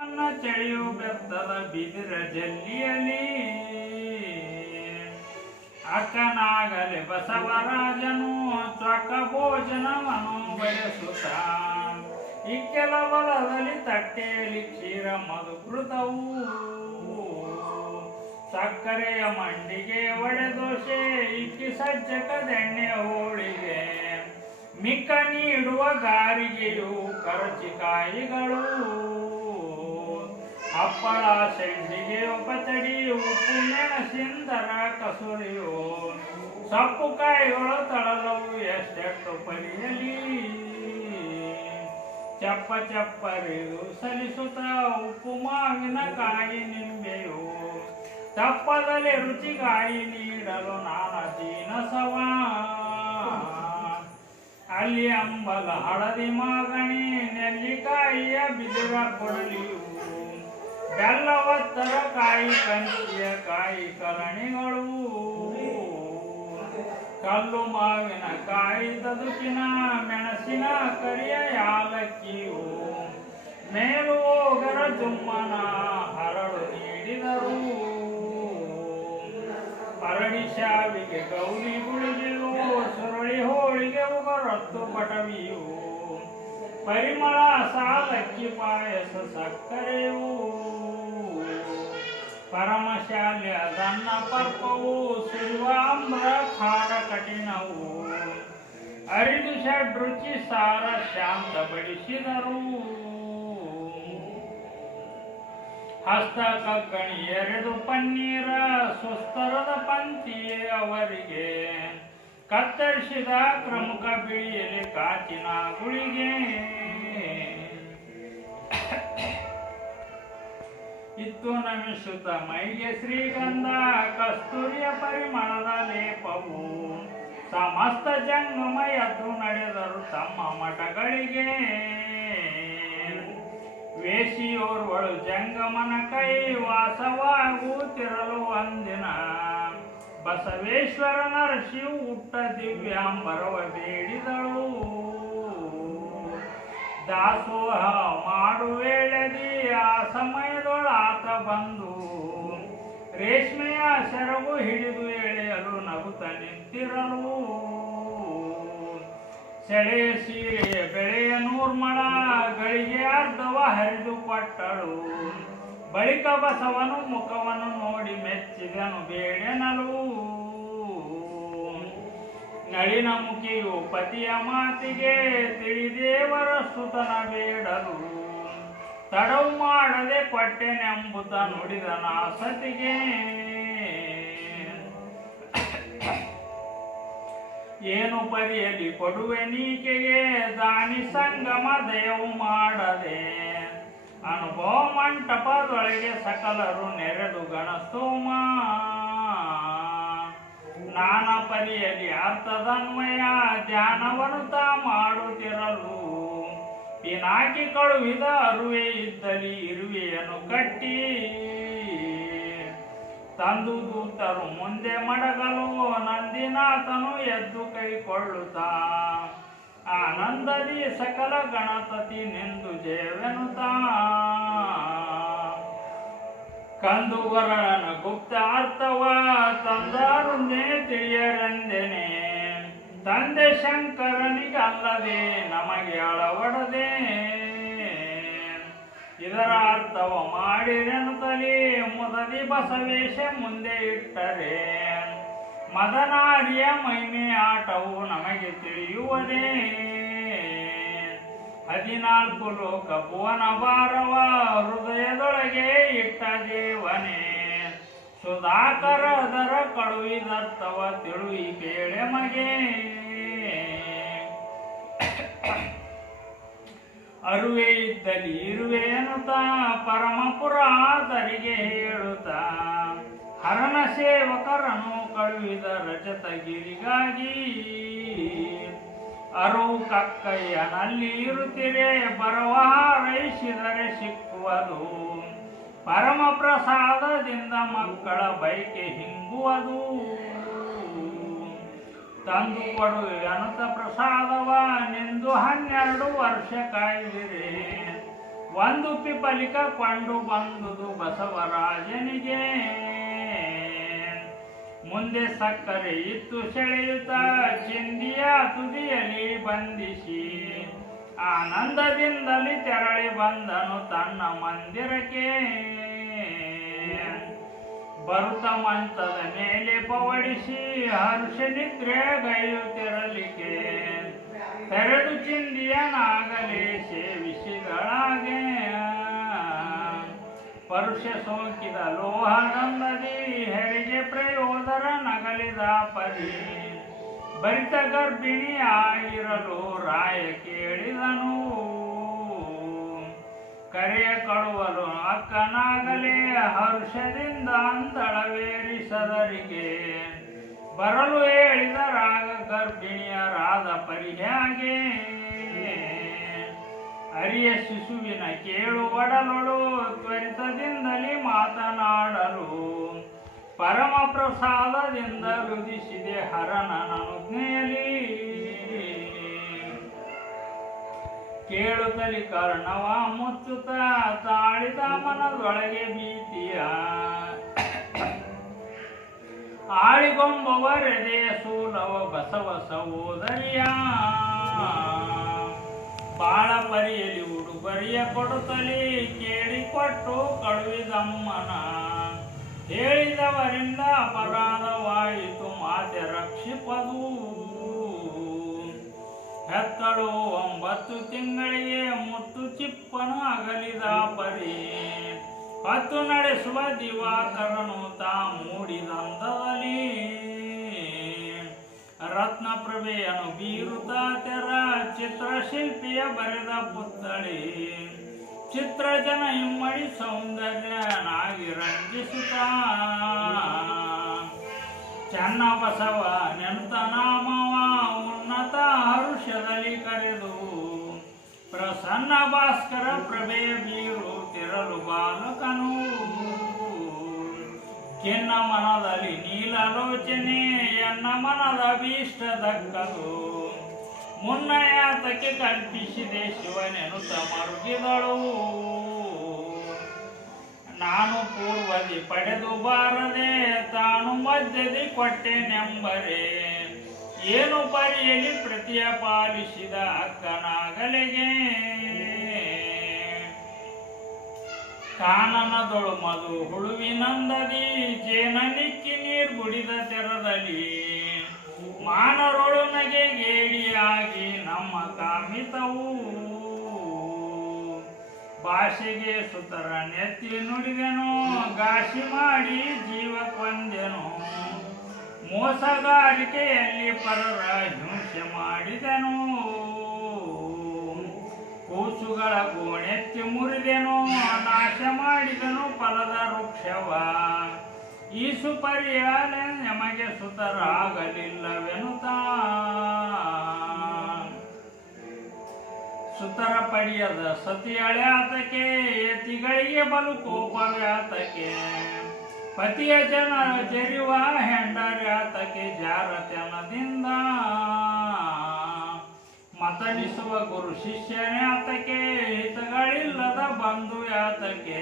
ನನ್ನ ಚಳಿಯು ಬೆತ್ತದ ಬಿದಿರ ಜಲ್ಲಿಯಲಿ. ಅಕ್ಕನಾಗಲಿ ಬಸವರಾಜನು ಚೊಕ್ಕ ಭೋಜನವನ್ನು ಬಯಸುತ್ತ. ಇಕ್ಕೆಲ ಬಲದಲ್ಲಿ ತಟ್ಟೆಯಲ್ಲಿ ಕ್ಷೀರ ಮಧುಕೃತವು. ಸಕ್ಕರೆಯ ಮಂಡಿಗೆ ಒಡೆದೋಸೆ ಇಕ್ಕಿ ಸಜ್ಜಕದೆಣ್ಣೆ ಹೋಳಿಗೆ. ಮಿಕ್ಕ ನೀಡುವ ಗಾರಿಗೆಯು ಕರಚಿಕಾಯಿಗಳು. ಹಪ್ಪಳ ಸೆಂಡಿಗೆ ಉಪ್ಪು ಮೆಣಸಿಂದರ ಕಸುರಿಯು. ಸೊಪ್ಪು ಕಾಯಿಗಳು ತಳಲವು ಎಷ್ಟೆಷ್ಟು ಪರಿಯಲಿ ಚಪ್ಪ ಚಪ್ಪರಿದು ಸಲಿಸುತ್ತ ಉಪ್ಪು ಮಾವಿನ ಕಾಯಿ ನಿಂಬೆಯು. ತಪ್ಪದಲ್ಲಿ ರುಚಿಗಾಯಿ ನೀಡಲು ನಾನ ದೀನಸವ. ಅಲ್ಲಿ ಅಂಬಲ ಹಳದಿ ಮಾಗಣಿ, ನೆಲ್ಲಿಕಾಯಿಯ ಬಿದಿರ ಕೊಡಲಿಯು. ಬೆಲ್ಲವತ್ತರ ಕಾಯಿ ಕಂಚಿಯ ಕಾಯಿ ಕರಣಿಗಳು ಕಲ್ಲು ಮಾವಿನ ಕಾಯಿ ತದುಕಿನ ಮೆಣಸಿನ ಕರಿಯ ಯಾಲಕ್ಕಿಯು. ಮೇಲು ಹೋಗರ ಜುಮ್ಮನ ಹರಳು ನೀಡಿದರು. ಅರಳಿ ಶಾವಿಗೆ ಗೌರಿ ಗುಳಿಗೆಯು ಸುರಳಿ ಹೋಳಿಗೆ ಉಗರತ್ತು ಪಟವಿಯು. ಪರಿಮಳ ಸಾಲಕ್ಕಿ ಪಾಯಸ ಸಕ್ಕರೆಯು. ಪರಮಶಾಲೆ ಅದನ್ನ ಪರ್ಪವು, ಸಿಲ್ವಾಮ್ರ ಖಾರ ಕಠಿಣವು. ಅರಿದು ಷಡ್ರುಚಿ ಸಾರ ಶಾಂತ ಬಡಿಸಿದರು. ಹಸ್ತ ಕಗ್ಗಣಿ ಎರಡು ಪನ್ನೀರ, ಸುಸ್ತರದ ಪಂಕ್ತಿಯೇ ಅವರಿಗೆ. ಕತ್ತರಿಸಿದ ಪ್ರಮುಖ ಬಿಳಿಯಲ್ಲಿ ಕಾಚಿನ ಗುಳಿಗೆ ಇತ್ತು ನಮಿಸುತ್ತ ಮೈಗೆ ಶ್ರೀಗಂಧ, ಕಸ್ತೂರಿಯ ಪರಿಮಳದ ಲೇಪವು. ಸಮಸ್ತ ಜಂಗಮಯದ್ದು ನಡೆದರು ತಮ್ಮ ಮಠಗಳಿಗೆ. ವೇಷಿಯೋರ್ವಳು ಜಂಗಮನ ಕೈ ವಾಸವಾಗುತ್ತಿರಲು ಒಂದಿನ ಬಸವೇಶ್ವರನ ಋಷಿಯು ಹುಟ್ಟ ದಿವ್ಯಾಂಬರವ ಬೇಡಿದಳು. ದಾಸೋಹ ಮಾಡುವೇಳದಿ ಆ ಸಮಯದೊಳಾತ ಬಂದು ರೇಷ್ಮೆಯ ಸೆರಗು ಹಿಡಿದು ಎಳೆಯಲು ನಗುತ್ತ ನಿಂತಿರಲು. ಸೆಳೆಯ ಸೀರೆ ಬೆಳೆಯ ನೂರ್ಮಳ ಗಳಿಗೆ ಅರ್ಧವ ಹರಿದು ಕೊಟ್ಟಳು ಬಳಿಕ ಬಸವನು ಮುಖವನ್ನು ನೋಡಿ ಮೆಚ್ಚಿದನು ಬೇಡನಲು ನಳಿನ ಮುಖಿಯು ಪತಿಯ ಮಾತಿಗೆ ತಿಳಿದೇವರ ಸುತನ ಬೇಡಲು ತಡವು ಮಾಡದೆ ಕೊಟ್ಟೆನೆಂಬುತ ನುಡಿದನ ಸತಿಗೆ ಏನು ಪರಿಯಲಿ ಕೊಡುವೆ ನೀಕೆಗೆ? ದಾನಿ ಸಂಗಮ ದಯವು ಮಾಡದೆ ಅನುಭವ ಮಂಟಪದೊಳಗೆ ಸಕಲರು ನೆರೆದು ಗಣಸ್ತೋಮ. ನಾನಾ ಪರಿಯಲ್ಲಿ ಅರ್ಥದನ್ವಯ ಧ್ಯಾನವನ್ನು ತಾ ಮಾಡುತ್ತಿರಲು ಪಿನಾಕಿ ಕಳುವಿದ ಅರುವೆ ಇದ್ದಲ್ಲಿ ಇರುವೆಯನ್ನು ಕಟ್ಟಿ. ತಂದು ದೂತರು ಮುಂದೆ ಮಡಗಲು ನಂದಿನಾಥನು ಎದ್ದು ಕೈಕೊಳ್ಳುತ್ತಾ. ಆನಂದದಿ ಸಕಲ ಗಣಪತಿ ನಿಂದು ಜಯವೆನುತ್ತಾ ಕಂದುವರನ ಗುಪ್ತ ಅರ್ಥವ ತಂದಾರುಂದೇ ತಿಳಿಯರೆಂದೆನೆ. ತಂದೆ ಶಂಕರನಿಗಲ್ಲದೆ ನಮಗೆ ಅಳವಡದೆ. ಇದರ ಅರ್ಥವ ಮಾಡಿರೆನುತ್ತಲೇ ಮುದದಿ ಬಸವೇಶ ಮುಂದೆ ಇಟ್ಟರೆ. ಮದನಾರಿಯ ಮೈಮೆ ಆಟವು ನಮಗೆ ತಿಳಿಯುವುದೇ. ಹದಿನಾಲ್ಕು ಲೋಕ ಭುವನ ಭಾರವ ಹೃದಯದೊಳಗೆ ಇಟ್ಟ ದೇವನೇ. ಸುಧಾಕರ ದರ ಕಳುಹಿದತ್ತವ ತಿಳುಯಿ ಬೇಳೆ ಮಗೆ. ಅರುವೆ ಇದ್ದಲ್ಲಿ ಇರುವೆ ಎನ್ನುತ್ತಾ ಪರಮಪುರ ಆದರಿಗೆ ಹೇಳುತ್ತಾ. ಹರನ ಸೇವಕರನ್ನು ಕಳುಹಿದ ರಜತಗಿರಿಗಾಗಿ ಅರು ಕಕ್ಕಯ್ಯನಲ್ಲಿ ಇರುತ್ತಿರೆ ಬರುವ ಹಾರೈಸಿದರೆ ಸಿಕ್ಕುವುದು. ಪರಮ ಪ್ರಸಾದದಿಂದ ಮಕ್ಕಳ ಬೈಕೆ ಹಿಂಗುವುದು. ತಂದು ಕೊಡು ಅನಂತ ಪ್ರಸಾದವ ನಿಂದು ಹನ್ನೆರಡು ವರ್ಷ ಕಾಯ್ದಿರಿ ಒಂದು ಪಿಪಲಿಕ ಕೊಂಡು ಬಂದುದು ಬಸವರಾಜನಿಗೆ. ಮುಂದೆ ಸಕ್ಕರೆ ಇತ್ತು ಸೆಳೆಯುತ್ತ, ಚಿಂದಿಯ ತುದಿಯಲ್ಲಿ ಬಂಧಿಸಿ. ಆನಂದದಿಂದಲೇ ತೆರಳಿ ಬಂದನು ತನ್ನ ಮಂದಿರಕ್ಕೆ. ಬರುತ್ತ ಮಂಚದ ಮೇಲೆ ಪವಡಿಸಿ ಹರ್ಷ ನಿದ್ರೆ ಗೈಯುತ್ತಿರಲಿಕ್ಕೆ. ತೆರೆದು ಚಿಂದಿಯನಾಗಲೇ ಸೇವಿಸಿದಳಾಗೆ. ಪರುಷ ಸೋಂಕಿದ ಲೋಹನಂದದಿ ಹೆರಿಗೆ ಪ್ರಯೋದರ ನಗಲಿದ ಪರಿ. ಬರಿತ ಗರ್ಭಿಣಿ ಆಗಿರಲು ರಾಯ ಕೇಳಿದನು. ಕರೆಯ ಕಳುವಲು ಅಕ್ಕನಾಗಲೇ ಹರ್ಷದಿಂದ ಅಂತಳವೇರಿಸದರಿಗೆ ಬರಲು ಹೇಳಿದ ರಾಗ ಗರ್ಭಿಣಿಯರಾದ ಪರಿಹಾಗೆ ಅರಿಯ ಶಿಶುವಿನ ಕೇಳು ಒಡಲೊಡು, ತ್ವರಿತದಿಂದಲೇ ಮಾತನಾಡಲು. ಪರಮ ಪ್ರಸಾದದಿಂದ ರುದಿಸಿದೆ ಹರನನುಜ್ಞೆಯಲಿ ಕೇಳುತ್ತಲಿ ಕರ್ಣವ, ಮುಚ್ಚುತ್ತ ತಾಳಿದ ಮನದೊಳಗೆ ಬೀತಿಯ ಆಳಿಗೊಂಬವರೆದೆ ಸೂಲವ ಬಸವ ಸಹೋದರಿಯ. ಬಾಳ ಬರಿಯಲಿ ಉಡುಗೊರೆಯ ಕೊಡುತ್ತಲೇ ಕೇಳಿಕೊಟ್ಟು ಕಳುಹಿದಮ್ಮನ. ಹೇಳಿದವರಿಂದ ಅಪರಾಧವಾಯಿತು, ಮಾತೆ ರಕ್ಷಿಪದು. ಹೆತ್ತಳು ಒಂಬತ್ತು ತಿಂಗಳಿಗೆ ಮುತ್ತು ಚಿಪ್ಪನು ಅಗಲಿದ ಪರಿ. ಹತ್ತು ನಡೆಸುವ ದಿವಾಕರನು ತಾ ಮೂಡಿದಂದದಲ್ಲಿ ರತ್ನ ಪ್ರಭೆಯನ್ನು ಬೀರುತ್ತ ತೆರ ಚಿತ್ರಶಿಲ್ಪಿಯ ಬರೆದ ಪುತ್ಥಳಿ. ಚಿತ್ರಜನ ಇಮ್ಮಡಿ ಸೌಂದರ್ಯನಾಗಿ ರಂಜಿಸುತ್ತ ಚನ್ನ ಬಸವ ನೆಂತ ನಾಮವ ಉನ್ನತ ಹರುಷದಲ್ಲಿ ಕರೆದು. ಪ್ರಸನ್ನ ಭಾಸ್ಕರ ಪ್ರಭೆಯ ಬೀರು ತೆರಲು ಬಾಲಕನು. ಕೆನ್ನ ಮನದಲ್ಲಿ ನೀಲಲೋಚನೆ, ಎನ್ನ ಮನದ ಭೀಷ್ಟ ದಕ್ಕದು ಮುನ್ನಯಾತಕ್ಕೆ ಕಲ್ಪಿಸಿದೆ ಶಿವನೆನುತ ಮರುಗಿದಳು. ನಾನು ಪೂರ್ವದಿ ಪಡೆದು ಬಾರದೆ, ತಾನು ಮಧ್ಯದಿ ಕೊಟ್ಟೆನೆಂಬರೆ. ಏನು ಪರಿಯಲಿ ಪ್ರತಿಯ ಪಾಲಿಸಿದ ಅಕ್ಕನಾಗಲೆಗೆ. ಕಾನನದೊಳು ಮಧು ಹುಳುವಿನಂದದಿ, ಜೇನನಿಕ್ಕಿ ನೀರ್ ಗುಡಿದ ತೆರದಲ್ಲಿ ಮಾನರೊಳು ನಗೆ ಗೇಡಿಯಾಗಿ ನಮ್ಮ ಕಾಮಿತವು. ಭಾಷೆಗೆ ಸುತರ ನೆತ್ತಿ ನುಡಿದೆನು ಗಾಶಿ ಮಾಡಿ ಜೀವಕ್ಕೊಂದೆನು ಮೋಸಗಾರಿಕೆಯಲ್ಲಿ ಪರರ ಹಿಂಸೆ ಮಾಡಿದೆನು. ಕೂಸುಗಳ ಗೋಣೆತ್ತಿ ಮುರಿದೆನು ನಾಶ ಮಾಡಿದನು ಫಲದ ವೃಕ್ಷವ. ಈ ಸುಪರ್ಯಾಲ ನಮಗೆ ಸುತರಾಗಲಿಲ್ಲವೆನುತ ಸುತರ ಪಡೆಯದ ಸತಿಯಳೆ ಆತಕ್ಕೆ ಯತಿಗಳಿಗೆ ಬಲು ಕೋಪವೇ ಆತಕ್ಕೆ ಪತಿಯ ಜನ ಜರಿವ ಹೆಂಡರ್ಯಾತಕೆ ಜಾರತನದಿಂದ. ಮತನಿಸುವ ಗುರು ಶಿಷ್ಯನೇ ಆತಕ್ಕೆ ಹಿತಗಳಿಲ್ಲದ ಬಂಧು ಆತಕೆ.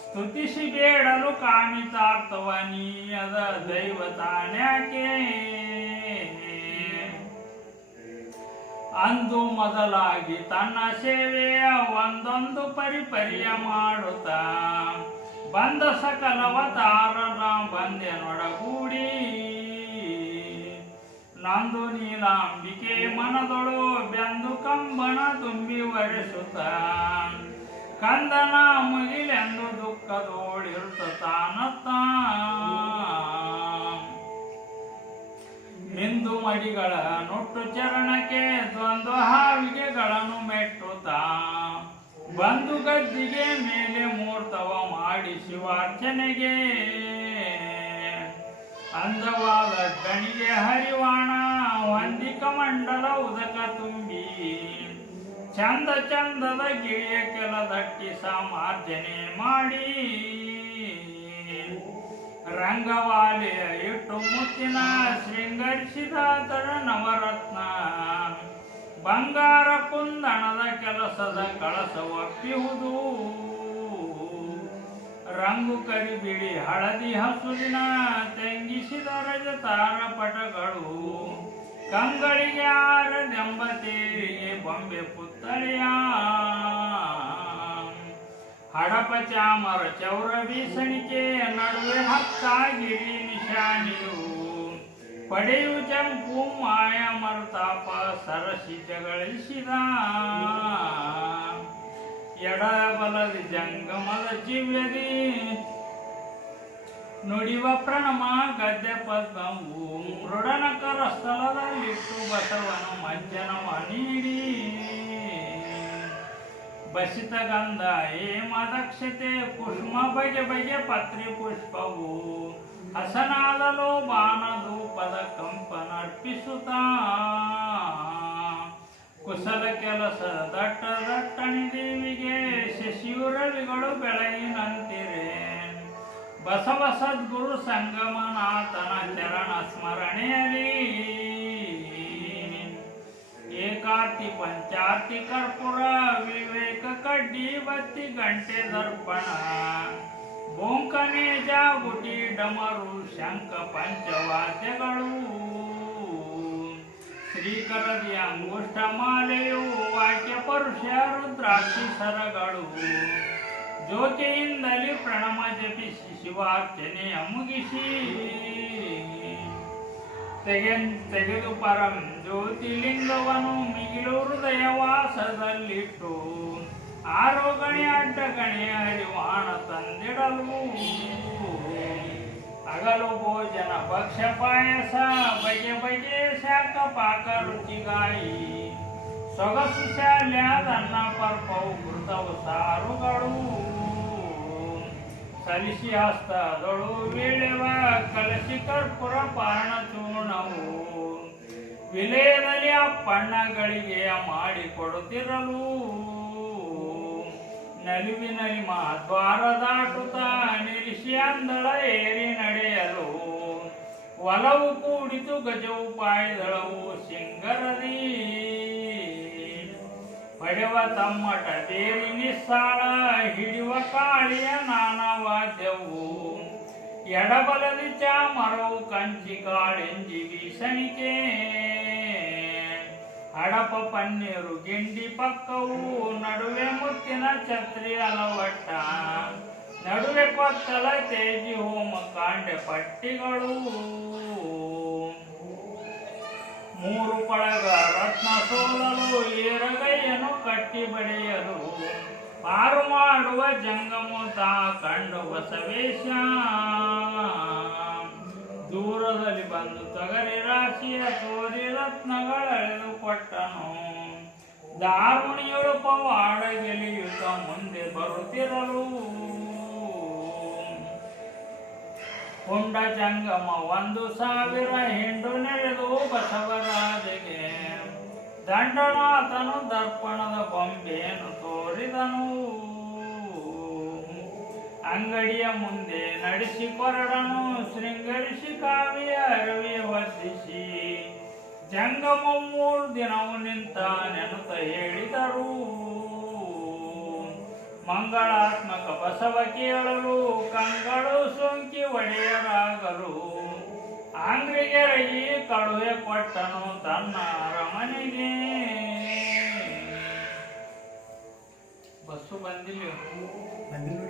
ಸ್ತುತಿಸಿ ಬೇಡಲು ಕಾಮಿತಾರ್ಥವ, ನೀಯದ ದೈವ ತಾನ್ಯಾಕೆ ಅಂದು ಮೊದಲಾಗಿ ತನ್ನ ಸೇವೆಯ ಒಂದೊಂದು ಪರಿಪರಿಯ ಮಾಡುತ್ತ. ಬಂದ ಸಕಲವತಾರನ ಬಂದೆ ನೊಡಗೂಡಿ ನಂದು ನೀಲಾಂಬಿಕೆ ಮನದೊಳು ಬೆಂದು ಕಂಬಣ ತುಂಬಿ ಒರೆಸುತ್ತ. ಕಂದನ ಮುಗಿಲೆಂದು ದುಃಖದೋಳಿರುತ್ತ ತಾನತ್ತ ನಿಂದು ಮಡಿಗಳ ನೊಟ್ಟು ಚರಣಕ್ಕೆ ದ್ವಂದ್ವ ಹಾವಿಗೆಗಳನ್ನು ಮೆಟ್ಟುತ್ತ. ಬಂದು ಗದ್ದಿಗೆ ಮೇಲೆ ಮೂರ್ತವ ಮಾಡಿ ಶಿವಾರ್ಚನೆಗೆ ಅಂದವಾದ ಗಣಿಗೆ ಹರಿವಾಣ ವಂದಿಕ ಮಂಡಲ ಉದಕ ತುಂಬಿ, ಚಂದ ಚಂದದ ಗಿಳಿಯ ಕೆಲ ದಟ್ಟಿ ಸಾಮಾರ್ಜನೆ ಮಾಡಿ. ರಂಗವಾಲೆಯ ಇಟ್ಟು ಮುತ್ತಿನ ಶೃಂಗರಿಸಿದ ತರ ನವರತ್ನ, ಬಂಗಾರ ಕುಂದಣದ ಕೆಲಸದ ಕಳಸ ಒಪ್ಪಿಹುದು. ರಂಗು ಕರಿ ಬಿಳಿ ಹಳದಿ ಹಸುರಿನ ತೆಂಗಿಸಿದ ರಜತಾರ ಪಟಗಳು. ಕಂಗಳಿಗೆ ಆರದೆಂಬತ್ತೇರಿಗೆ ಬೊಂಬೆ ಪುತ್ತಳಿಯ ಹಡಪ ಚಾಮರ ಚೌರ ಬೀಸಣಿಕೆ ನಡುವೆ ಹತ್ತಾಗಿರಿ ನಿಶಾನಿಯು. ಪಡೆಯು ಚಂಪು ಮಾಯ ಮರುತಾಪ ಸರಸಿ ಜಗಳಿಸಿದ ಎಡಬಲದಿ ಜಂಗಮದ ಚಿವ್ಯದಿ. ನುಡಿವ ಪ್ರಣಮ ಗದ್ದೆ ಪದ್ಮವು ಮೃಡನಕರ ಸ್ಥಳದಲ್ಲಿಟ್ಟು ಬಸವನು ಮಂಜನವ ನೀಡಿ. ಬಸಿತ ಗಂಧ ಹೇಮದಕ್ಷತೆ ಕುಸುಮ ಬಗೆ ಬಗೆ ಪತ್ರಿ ಪುಷ್ಪವು ಹಸನಾದಲೋ ಬಾನದು ಧೂಪದ ಕಂಪನ ಅರ್ಪಿಸುತ್ತಾ. ಕುಶಲ ಕೆಲಸ ದಟ್ಟ ದಟ್ಟಣಿ ದೇವಿಗೆ ಶಶಿಯುರವಿಗಳು ಬೆಳಗಿನಂತಿರೆ. ಬಸವ ಸದ್ಗುರು ಸಂಗಮನಾಥನ ಚರಣ ಸ್ಮರಣೆಯಲಿ ಏಕಾರ್ತಿ ಪಂಚಾರ್ತಿ ಕರ್ಪೂರ ವಿವೇಕ ಕಡ್ಡಿ ಬತ್ತಿ ಗಂಟೆ ದರ್ಪಣ ಬೊಂಕನೆ ಜಾಗುಟಿ ಡಮರು ಶಂಖ ಪಂಚವಾದ್ಯಗಳು ಶ್ರೀಕರದಿ ಅಂಗುಷ್ಟ ಮಾಲೆಯು ವಾಕ್ಯ ಪರುಷ ರುದ್ರಾಕ್ಷಿ ಸರಗಳು ಜ್ಯೋತಿಯಿಂದಲೇ ಪ್ರಣಮ ಜಪಿಸಿ ಶಿವಾರ್ಚನೆಯ ಮುಗಿಸಿ ತೆಗೆ ತೆಗೆದು ಪರಂ ಜ್ಯೋತಿಲಿಂಗವನು ಮಿಗಿಲು ಹೃದಯ ವಾಸದಲ್ಲಿಟ್ಟು, ಆರೋಗಣೆ ಅಡ್ಡಗಣೆ ಹರಿವಾಣ ತಂದಿಡಲು. ಹಗಲು ಭೋಜನ ಭಕ್ಷ್ಯ ಪಾಯಸ, ಬಗೆ ಬಗೆ ಶಾಖ ಪಾಕ ರುಚಿಗಾಯಿ. ಸೊಗಸು ಶಾಲ್ಯಾದನ್ನ ಪರ್ಪವು ಮೃತವು ಸಾರುಗಳು. ಸಲಿಸಿ ಹಸ್ತಾದಳು ವೀಳೆವ ಕಲಸಿ ಕರ್ಪುರ ಪಾರಣ ಚೂರ್ಣವು ವಿಲೇದಲ್ಲಿ ಅಪ್ಪಣ್ಣಗಳಿಗೆ ಮಾಡಿಕೊಡುತ್ತಿರಲು. ನಲಿವಿನಲ್ಲಿ ಮಹಾದ್ವಾರ ದಾಟುತ್ತ ನಿಲ್ಲಿಸಿ ಅಂದಳ ಏರಿ ನಡೆಯಲು. ಒಲವು ಕೂಡಿತು ಗಜವು ಪಾಯ್ದಳವು ಸಿಂಗರದಿ ಪಡೆವ ತಮ್ಮಟ ದೇವಿ ನಿಸ್ಸಾಳ ಹಿಡಿವ ಕಾಳಿಯ ನಾನವಾದ್ಯವು. ಎಡಬಲದಿ ಚಾಮರವು ಕಂಚಿ ಕಾಳೆಂಜಿ ಬೀಸಣಿಕೆ. ಹಡಪ ಪನ್ನೀರು ಗಿಂಡಿ ಪಕ್ಕವು, ನಡುವೆ ಮುತ್ತಿನ ಛತ್ರಿ ಅಲವಟ್ಟ. ನಡುವೆ ಕೊತ್ತಲ ತೇಜಿ ಹೋಮ ಕಾಂಡೆ ಪಟ್ಟಿಗಳು. ಮೂರು ಪಳಗ ರತ್ನ ಸೋಲಲು ಏರಗೈಯನ್ನು ಕಟ್ಟಿ ಬಡಿಯಲು ಪಾರು ಮಾಡುವ ಜಂಗಮ ತಾ ಕಂಡು ಬಸವೇಶ. ದೂರದಲ್ಲಿ ಬಂದು ತಗರಿ ರಾಶಿಯ ಸೋರಿ ರತ್ನಗಳೆಳೆದು ಕೊಟ್ಟನು. ದಾರುಣಿಯೊಳು ಪವಾಡ ಮುಂದೆ ಬರುತ್ತಿರಲು ಹುಂಡ ಜಂಗಮ ಒಂದು ಸಾವಿರ ಹಿಂಡು ನೆಳೆದು ಬಸವರಾಜಗೆ. ದಂಡನಾಥನು ದರ್ಪಣದ ಬೊಂಬೆಯನ್ನು ತೋರಿದನು. ಅಂಗಡಿಯ ಮುಂದೆ ನಡೆಸಿ ಕೊರಡನು, ಶೃಂಗರಿಸಿ ಕಾವಿಯ ಅರವಿಯ ವರ್ಧಿಸಿ. ಜಂಗಮ ಮೂರು ದಿನವು ನಿಂತ ನೆನಪ ಹೇಳಿದರು. ಮಂಗಳಾತ್ಮಕ ಬಸವ ಕೇಳಲು ಕಂಗಳು ಸೋಂಕಿ ಒಡೆಯರಾಗಲು ಆಂಗ್ರಿಗೆ ರಗಿ ಕಳುವೆ ಕೊಟ್ಟನು ತನ್ನ ಅರಮನೆಗೆ. ಬಸ್ಸು ಬಂದಿಲ್ಲ.